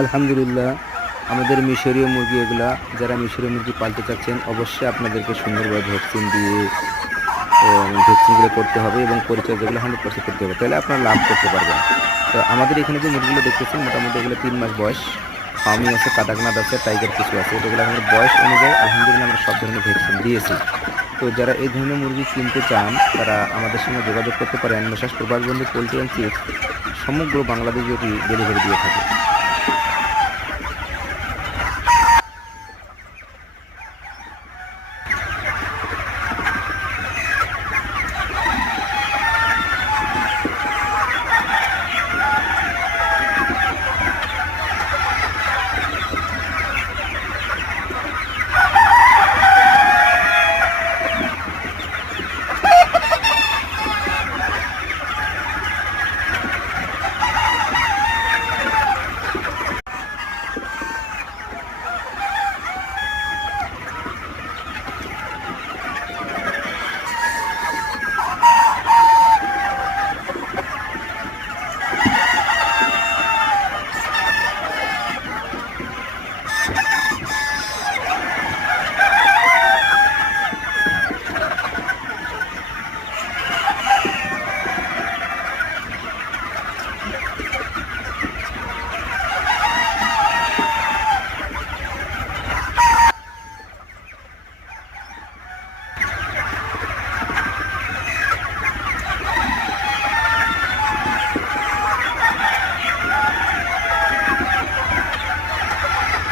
আলহামদুলিল্লাহ, আমাদের মিশরীয় মুরগি এগুলা, যারা মিশরীয় মুরগি পালতে চাচ্ছেন অবশ্যই আপনাদেরকে সুন্দরভাবে ভ্যাকসিন দিয়ে ভ্যাকসিনগুলো করতে হবে এবং পরিচর্যাগুলো 100% করতে হবে, তাহলে আপনারা লাভ করতে পারবেন। তো আমাদের এখানে যে মুরগিগুলো দেখতেছেন মোটামুটি এগুলো 3 মাস বয়স। ফার্মি আছে, কাদাকনাথ আছে, টাইগার কিছু আছে। এগুলো আমাদের বয়স অনুযায়ী আলহামদুলিল্লাহ আমরা সব ধরনের ভ্যাকসিন দিয়েছি। তো যারা এই ধরনের মুরগি কিনতে চান তারা আমাদের সঙ্গে যোগাযোগ করতে পারেন। মেসার্স প্রবাস বন্ধু পোল্ট্রি অ্যান্ড চিপস সমগ্র বাংলাদেশ ব্যাপী ডেলিভারি দিয়ে থাকে।